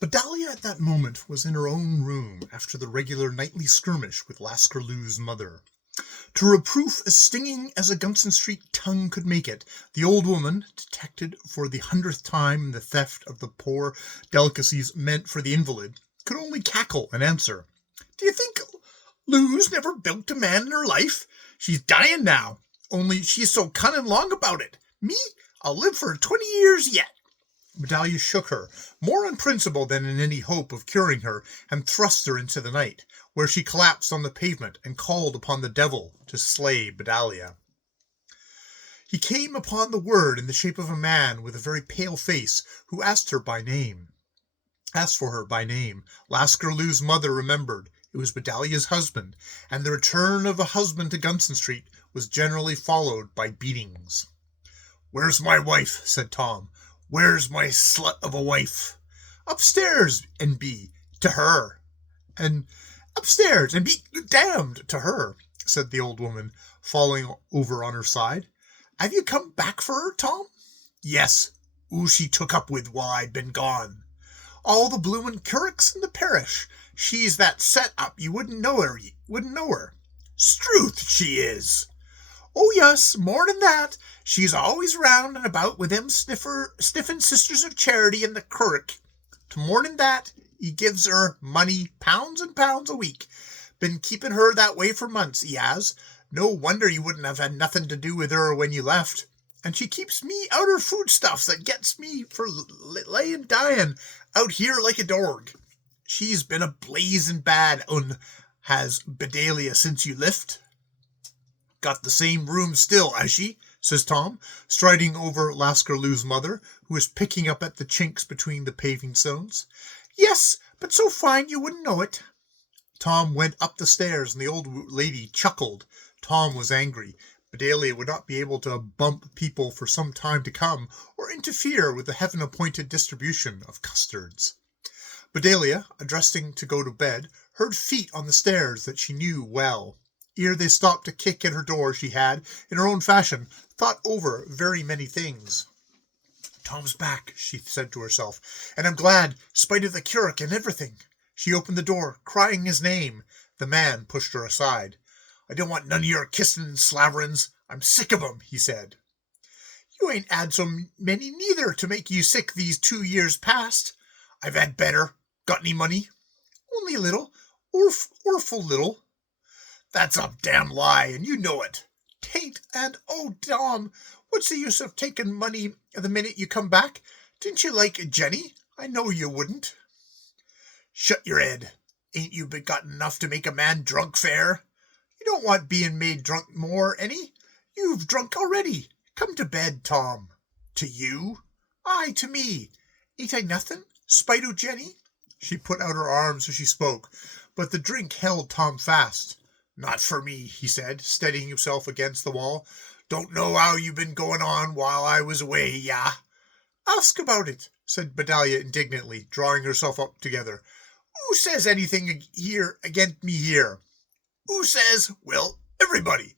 Bdlh at that moment was in her own room after the regular nightly skirmish with Laskerloo's mother. To reproof as stinging as a Gunson Street tongue could make it, the old woman, detected for the 100th time in the theft of the poor delicacies meant for the invalid, could only cackle and answer, "Do you think Lou's never bilked a man in her life? She's dying now, only she's so cunning long about it. Me, I'll live for 20 years yet." Bdlh shook her, more on principle than in any hope of curing her, and thrust her into the night, where she collapsed on the pavement and called upon the devil to slay Bdlh. He came upon the word in the shape of a man with a very pale face, who asked for her by name. Laskerloo's mother remembered it was Bdlh's husband, and the return of a husband to Gunson Street was generally followed by beatings. "Where's my wife?" said Tom. "Where's my slut of a wife?" "Upstairs, and be to her." "And upstairs, and be damned to her," said the old woman, falling over on her side. "Have you come back for her, Tom?" "Yes. Who she took up with while I'd been gone?" "All the bloomin' curricks in the parish. She's that set up you wouldn't know her. "Struth, she is." "Oh, yes, more'n that. She's always round and about with them sniffin' Sisters of Charity in the currick. To more'n that, he gives her money, pounds and pounds a week. Been keepin' her that way for months, he has. No wonder you wouldn't have had nothing to do with her when you left. And she keeps me out her foodstuffs that gets me for layin' dying out here like a dorg. She's been a blazin' bad un, has Bdlh, since you left." "Got the same room still, has she?" says Tom, striding over Laskerloo's mother, who was picking up at the chinks between the paving stones. "Yes, but so fine you wouldn't know it." Tom went up the stairs, and the old lady chuckled. Tom was angry. Bdlh would not be able to bump people for some time to come, or interfere with the heaven-appointed distribution of custards. Bdlh, addressing to go to bed, heard feet on the stairs that she knew well. Ere they stopped to kick at her door, she had, in her own fashion, thought over very many things. "Tom's back," she said to herself, "and I'm glad, spite of the currick and everything." She opened the door, crying his name. The man pushed her aside. "I don't want none of your kissin' and slaverins. I'm sick of 'em," he said. "You ain't had so many neither to make you sick these 2 years past." "I've had better. Got any money?" "Only a little, orful little." "That's a damn lie, and you know it." "'Tain't, and oh, Tom, what's the use of taking money the minute you come back? Didn't you like Jenny? I know you wouldn't." "Shut your head. Ain't you got enough to make a man drunk fair?" "You don't want being made drunk more, any. You've drunk already. Come to bed, Tom." "To you?" "Aye, to me. Ain't I nothing, spite o' Jenny?" She put out her arms as she spoke, but the drink held Tom fast. "Not for me," he said, steadying himself against the wall. "Don't know how you been going on while I was away, ya." "Ask about it," said Bdlh indignantly, drawing herself up together. "Who says anything here against me here?" "Who says? Well, everybody.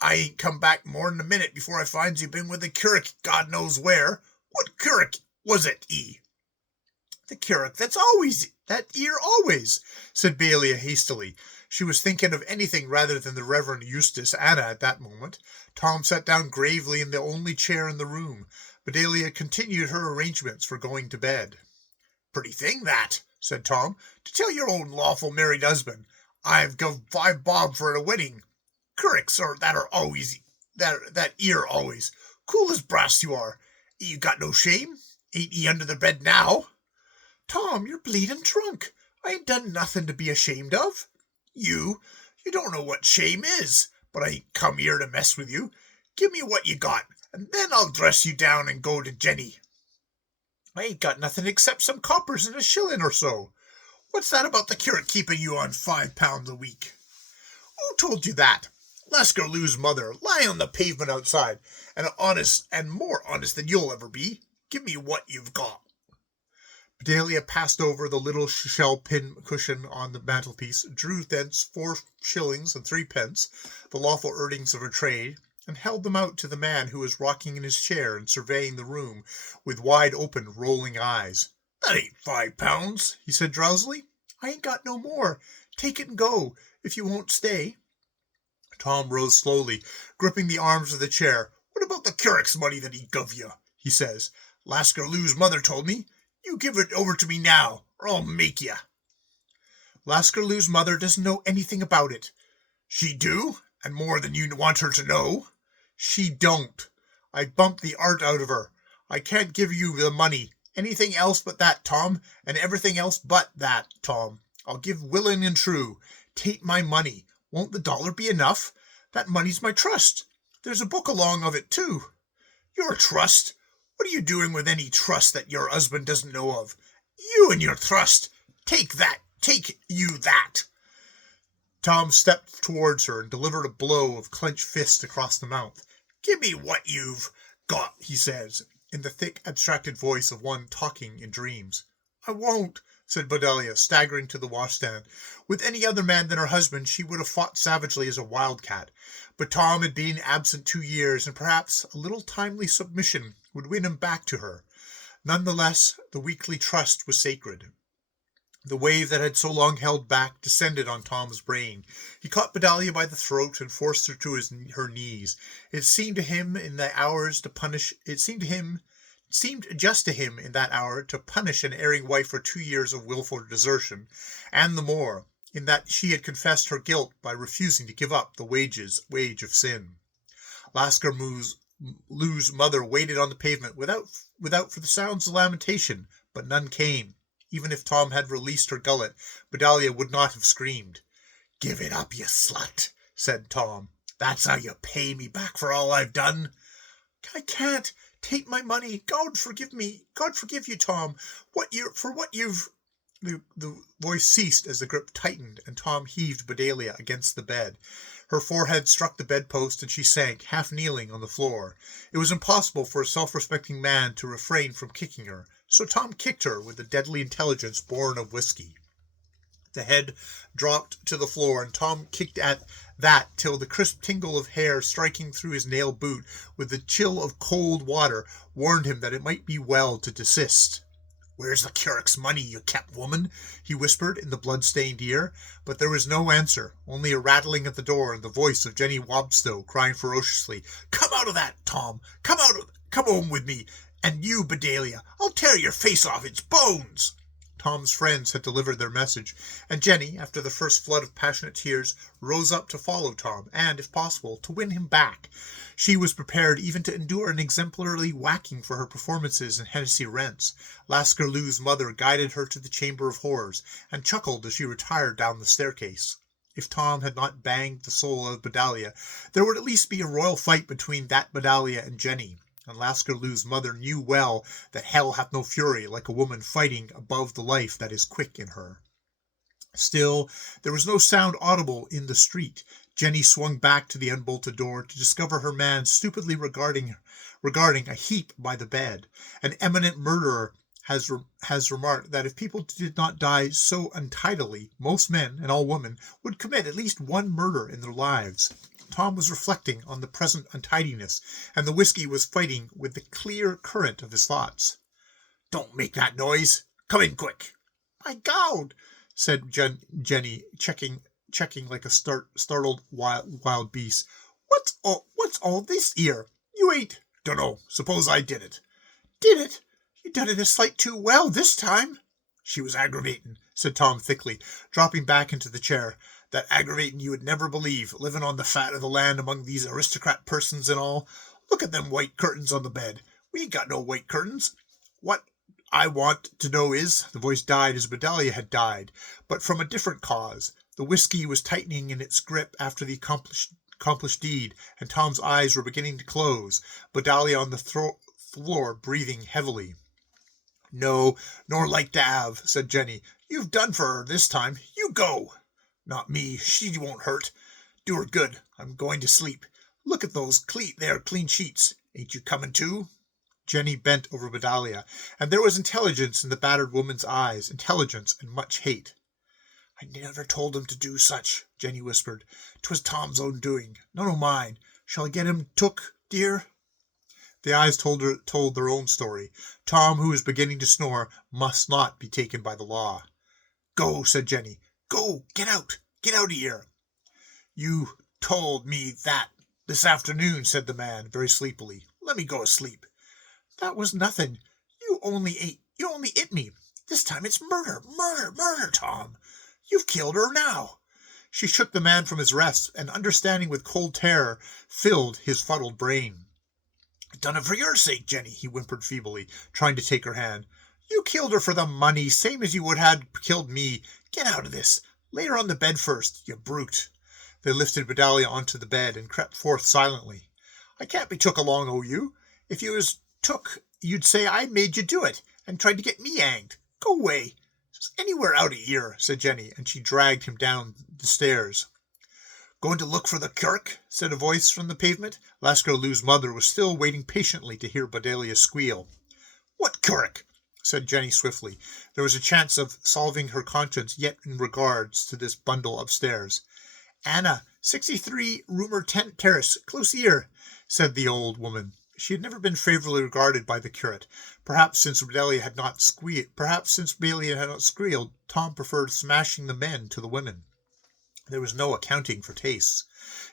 I ain't come back more'n a minute before I finds you been with the currick God knows where. What currick was it, E?" "The currick that ear always," said Bdlh hastily. She was thinking of anything rather than the Reverend Eustace Anna at that moment. Tom sat down gravely in the only chair in the room. Bdlh continued her arrangements for going to bed. "Pretty thing, that," said Tom, "to tell your own lawful married husband. I've guv 5 bob for a wedding. Curricks are that ear always. Cool as brass you are. You got no shame? Ain't ye under the bed now?" "Tom, you're bleeding drunk. I ain't done nothing to be ashamed of." You don't know what shame is, but I ain't come here to mess with you. Give me what you got, and then I'll dress you down and go to Jenny." "I ain't got nothing except some coppers and a shilling or so." "What's that about the curate keeping you on £5 a week?" "Who told you that? Laskerloo's mother, lying on the pavement outside, and honest, and more honest than you'll ever be. Give me what you've got." Bdlh passed over the little shell pin cushion on the mantelpiece, drew thence 4 shillings and 3 pence, the lawful earnings of her trade, and held them out to the man who was rocking in his chair and surveying the room with wide-open, rolling eyes. That ain't £5, he said drowsily. I ain't got no more. Take it and go, if you won't stay. Tom rose slowly, gripping the arms of the chair. What about the curate's money that he guv you? He says. Lasker Lou's mother told me. You give it over to me now, or I'll make you. Lasker Lou's mother doesn't know anything about it. She do, and more than you want her to know. She don't. I bumped the art out of her. I can't give you the money. Anything else but that, Tom, and everything else but that, Tom. I'll give willin' and true. Take my money. Won't the $1 be enough? That money's my trust. There's a book along of it, too. Your trust? What are you doing with any trust that your husband doesn't know of? You and your trust. Take that. Take you that. Tom stepped towards her and delivered a blow of clenched fist across the mouth. Give me what you've got, he says, in the thick, abstracted voice of one talking in dreams. I won't, said Bdlh, staggering to the washstand. With any other man than her husband, she would have fought savagely as a wildcat. But Tom had been absent 2 years, and perhaps a little timely submission would win him back to her. None the less, the weekly trust was sacred. The wave that had so long held back descended on Tom's brain. He caught Bdlh by the throat and forced her to her knees. It seemed just to him in that hour to punish an erring wife for 2 years of willful desertion, and the more, in that she had confessed her guilt by refusing to give up the wage of sin. Lasker Lou's mother waited on the pavement without for the sounds of lamentation, but none came. Even if Tom had released her gullet, Bdlh would not have screamed. Give it up, you slut, said Tom. That's how you pay me back for all I've done. I can't. Take my money. God forgive me. God forgive you, Tom. The voice ceased as the grip tightened, and Tom heaved Bdlh against the bed. Her forehead struck the bedpost, and she sank, half kneeling, on the floor. It was impossible for a self-respecting man to refrain from kicking her, so Tom kicked her with the deadly intelligence born of whiskey. The head dropped to the floor, and Tom kicked at that till the crisp tingle of hair striking through his nail boot with the chill of cold water warned him that it might be well to desist. Where's the curate's money, you kept woman? He whispered in the blood-stained ear, but there was no answer, only a rattling at the door and the voice of Jenny Wobstow crying ferociously, Come out of that, Tom! Come home with me! And you, Bdlh, I'll tear your face off its bones! Tom's friends had delivered their message, and Jenny, after the first flood of passionate tears, rose up to follow Tom, and, if possible, to win him back. She was prepared even to endure an exemplary whacking for her performances in Hennessy Rents. Lasker Lou's mother guided her to the Chamber of Horrors, and chuckled as she retired down the staircase. If Tom had not banged the soul of Bdlh, there would at least be a royal fight between that Bdlh and Jenny. And Lasker Lou's mother knew well that hell hath no fury like a woman fighting above the life that is quick in her. Still, there was no sound audible in the street. Jenny swung back to the unbolted door to discover her man stupidly regarding a heap by the bed. An eminent murderer has remarked that if people did not die so untidily, most men, and all women, would commit at least one murder in their lives. Tom was reflecting on the present untidiness, and the whiskey was fighting with the clear current of his thoughts. Don't make that noise. Come in quick. My God, said Jenny, checking like a startled wild beast. What's all this here? You ain't... Dunno. Suppose I did it. Did it? You done it a sight too well this time. She was aggravating, said Tom thickly, dropping back into the chair. That aggravating you would never believe, living on the fat of the land among these aristocrat persons and all. Look at them white curtains on the bed. We ain't got no white curtains. What I want to know is, the voice died as Bdlh had died, but from a different cause. The whiskey was tightening in its grip after the accomplished deed, and Tom's eyes were beginning to close, Bdlh on the floor breathing heavily. No, nor like to have, said Jenny. You've done for her this time. You go. Not me. She won't hurt. Do her good. I'm going to sleep. Look at those clean sheets. Ain't you coming too? Jenny bent over Bdlh, and there was intelligence in the battered woman's eyes, intelligence and much hate. I never told him to do such, Jenny whispered. 'Twas Tom's own doing, none o' mine. Shall I get him took, dear? The eyes told their own story. Tom, who was beginning to snore, must not be taken by the law. "Go," said Jenny. "Go, get out of here." "You told me that this afternoon," said the man, very sleepily. "Let me go asleep." "That was nothing. You only hit me. This time it's murder, Tom. You've killed her now." She shook the man from his rest, and understanding with cold terror filled his fuddled brain. "I done it for your sake, Jenny," he whimpered feebly, trying to take her hand. "You killed her for the money, same as you would have killed me. Get out of this. Lay her on the bed first, you brute." They lifted Bdlh onto the bed and crept forth silently. "I can't be took along o' you. If you was took, you'd say I made you do it, and tried to get me hanged. Go away. Anywhere out of here," said Jenny, and she dragged him down the stairs. "Going to look for the kirk?" said a voice from the pavement. Lascarlou's mother was still waiting patiently to hear Bdlh squeal. "What kirk?" said Jenny swiftly. There was a chance of solving her conscience yet in regards to this bundle upstairs. "Anna, 63 Rumour Terrace, close here," said the old woman. She had never been favourably regarded by the curate. Perhaps since Bdlh had not squealed, Tom preferred smashing the men to the women. There was no accounting for tastes.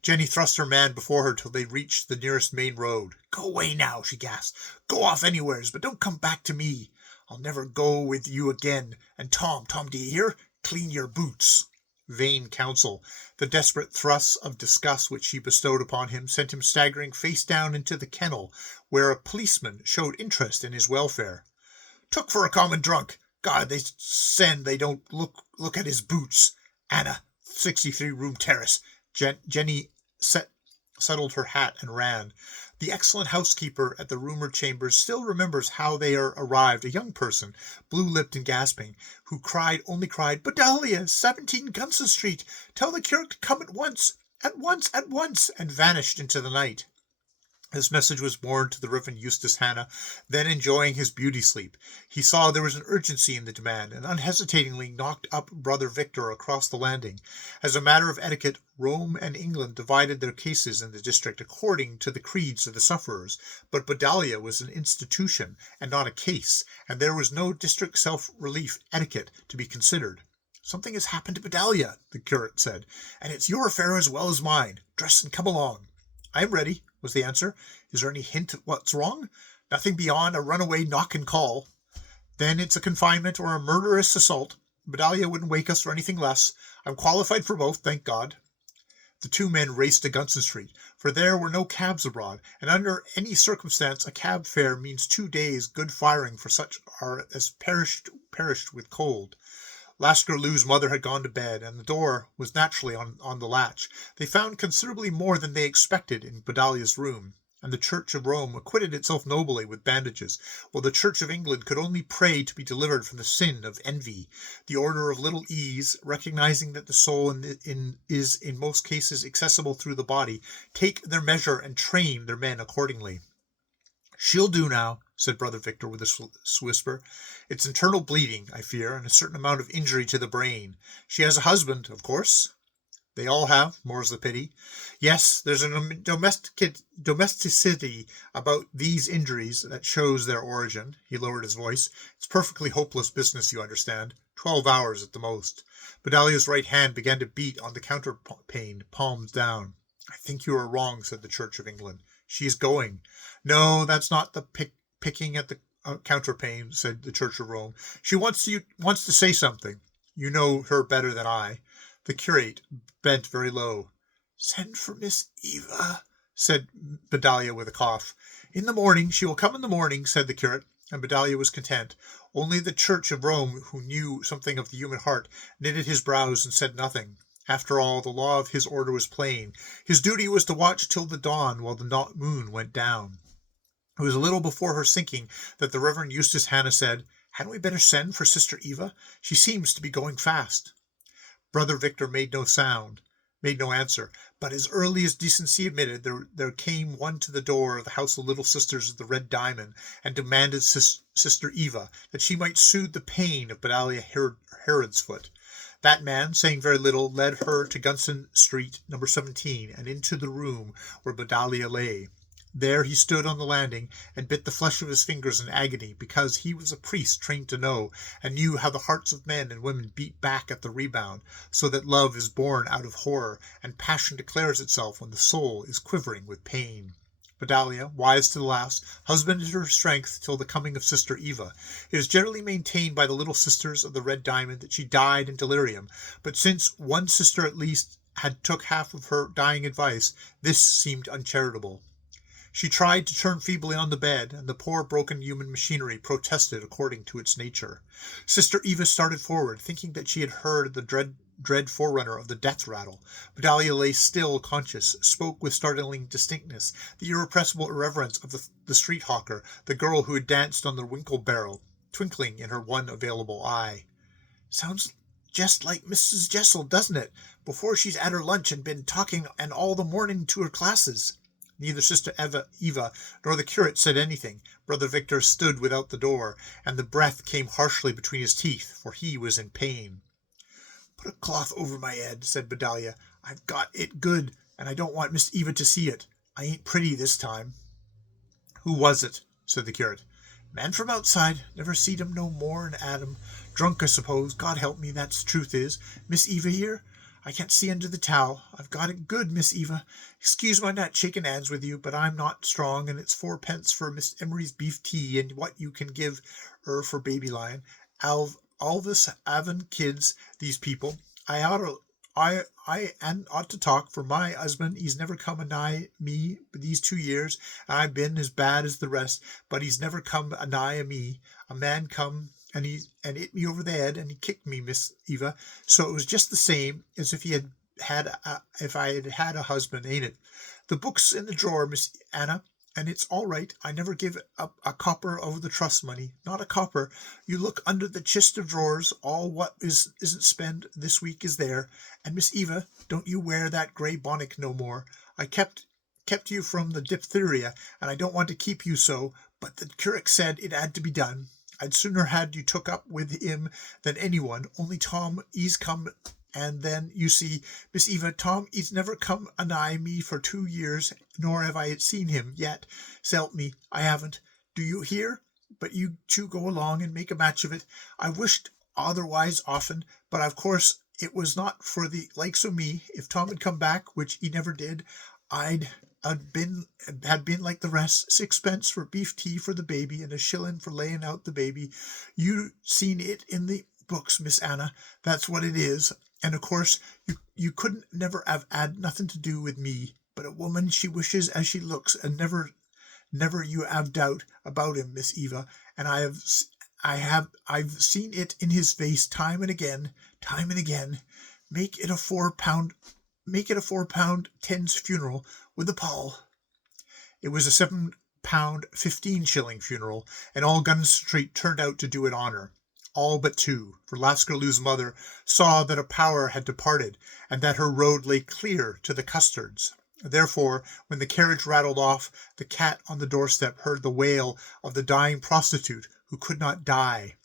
Jenny thrust her man before her till they reached the nearest main road. "Go away now," she gasped. "Go off anywheres, but don't come back to me. I'll never go with you again. And Tom, do you hear? Clean your boots." Vain counsel. The desperate thrusts of disgust which she bestowed upon him sent him staggering face down into the kennel, where a policeman showed interest in his welfare. "Took for a common drunk. God, they send they don't look at his boots. Anna, 63 Room Terrace." Jenny settled her hat and ran. The excellent housekeeper at the rumoured chambers still remembers how there arrived a young person, blue-lipped and gasping, who only cried, "Bdlh, 17 Gunson Street. Tell the curate to come at once, and vanished into the night. This message was borne to the Reverend Eustace Hannah, then enjoying his beauty sleep. He saw there was an urgency in the demand, and unhesitatingly knocked up Brother Victor across the landing. As a matter of etiquette, Rome and England divided their cases in the district according to the creeds of the sufferers, but Bdlh was an institution and not a case, and there was no district self-relief etiquette to be considered. "Something has happened to Bdlh," the curate said, "and it's your affair as well as mine. Dress and come along." "I am ready," was the answer. "Is there any hint of what's wrong?" "Nothing beyond a runaway knock and call." "Then it's a confinement or a murderous assault. Bdlh wouldn't wake us for anything less. I'm qualified for both, thank God." The two men raced to Gunson Street, for there were no cabs abroad, and under any circumstance a cab fare means 2 days' good firing for such as perished with cold. Lascarlou's mother had gone to bed, and the door was naturally on the latch. They found considerably more than they expected in Bdlh's room, and the Church of Rome acquitted itself nobly with bandages, while the Church of England could only pray to be delivered from the sin of envy. The Order of Little Ease, recognizing that the soul is in most cases accessible through the body, take their measure and train their men accordingly. "She'll do now," said Brother Victor with a whisper. "It's internal bleeding, I fear, and a certain amount of injury to the brain. She has a husband, of course?" "They all have, more's the pity." "Yes, there's a domesticity about these injuries that shows their origin." He lowered his voice. "It's perfectly hopeless business, you understand. 12 hours at the most." Bdlh's right hand began to beat on the counterpane, palms down. "I think you are wrong," said the Church of England. "She is going." "No, that's not the picking at the counterpane," said the Church of Rome. "She wants to say something. You know her better than I." The curate bent very low. "Send for Miss Eva," said Bdlh with a cough. "In the morning. She will come in the morning," said the curate, and Bdlh was content. Only the Church of Rome, who knew something of the human heart, knitted his brows and said nothing. After all, the law of his order was plain. His duty was to watch till the dawn while the moon went down. It was a little before her sinking that the Reverend Eustace Hannah said, "Hadn't we better send for Sister Eva? She seems to be going fast." Brother Victor made no answer, but as early as decency admitted, there came one to the door of the house of Little Sisters of the Red Diamond, and demanded Sister Eva, that she might soothe the pain of Bdlh Hrdsft. That man, saying very little, led her to Gunson Street, number 17, and into the room where Bdlh lay. There he stood on the landing and bit the flesh of his fingers in agony, because he was a priest trained to know, and knew how the hearts of men and women beat back at the rebound, so that love is born out of horror, and passion declares itself when the soul is quivering with pain. Bdlh, wise to the last, husbanded her strength till the coming of Sister Eva. It is generally maintained by the little sisters of the Red Diamond that she died in delirium, but since one sister at least had took half of her dying advice, this seemed uncharitable. She tried to turn feebly on the bed, and the poor broken human machinery protested according to its nature. Sister Eva started forward, thinking that she had heard the dread forerunner of the death rattle. Bdlh lay still conscious, spoke with startling distinctness, the irrepressible irreverence of the street hawker, the girl who had danced on the winkle barrel, twinkling in her one available eye. "Sounds just like Mrs. Jessel, doesn't it? Before she's at her lunch and been talking and all the morning to her classes." Neither Sister Eva nor the curate said anything. Brother Victor stood without the door, and the breath came harshly between his teeth, for he was in pain. "Put a cloth over my head," said Bdlh. "I've got it good, and I don't want Miss Eva to see it. I ain't pretty this time." "Who was it?" said the curate. "Man from outside. Never seed him no more'n Adam. Drunk, I suppose. God help me, that's truth is. Miss Eva here? I can't see under the towel. I've got it good, Miss Eva. Excuse my not shaking hands with you, but I'm not strong, and it's 4 pence for Miss Emery's beef tea, and what you can give her for baby lion. Alvis havin' kids, these people. I ought to talk, for my husband, he's never come a-nigh me these 2 years, and I've been as bad as the rest, but he's never come a-nigh me. A man come and hit me over the head, and he kicked me, Miss Eva, so it was just the same as if I had had a husband, ain't it? The book's in the drawer, Miss Anna, and it's all right. I never give up a copper over the trust money, not a copper. You look under the chist of drawers, all what isn't spent this week is there. And Miss Eva, don't you wear that grey bonnet no more. I kept you from the diphtheria, and I don't want to keep you so, but the curate said it had to be done. I'd sooner had you took up with him than anyone, only Tom, he's come, and then, you see, Miss Eva, Tom, he's never come a-nigh me for 2 years, nor have I seen him yet. S'help me, I haven't. Do you hear? But you two go along and make a match of it. I've wished otherwise often, but of course it was not for the likes of me. If Tom had come back, which he never did, I'd had been like the rest, 6 pence for beef tea for the baby, and a shilling for laying out the baby. You seen it in the books, Miss Anna. That's what it is. And of course you couldn't never have had nothing to do with me. But a woman, she wishes as she looks, and never you have doubt about him, Miss Eva. And I've seen it in his face time and again. Make it a 4 pound 10s funeral with the pall. It was a 7 pound 15 shilling funeral, and all Gun Street turned out to do it honour. All but 2, for Lascalloo's mother saw that a power had departed, and that her road lay clear to the Custards. Therefore, when the carriage rattled off, the cat on the doorstep heard the wail of the dying prostitute who could not die.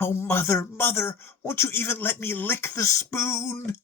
"Oh, mother, won't you even let me lick the spoon?"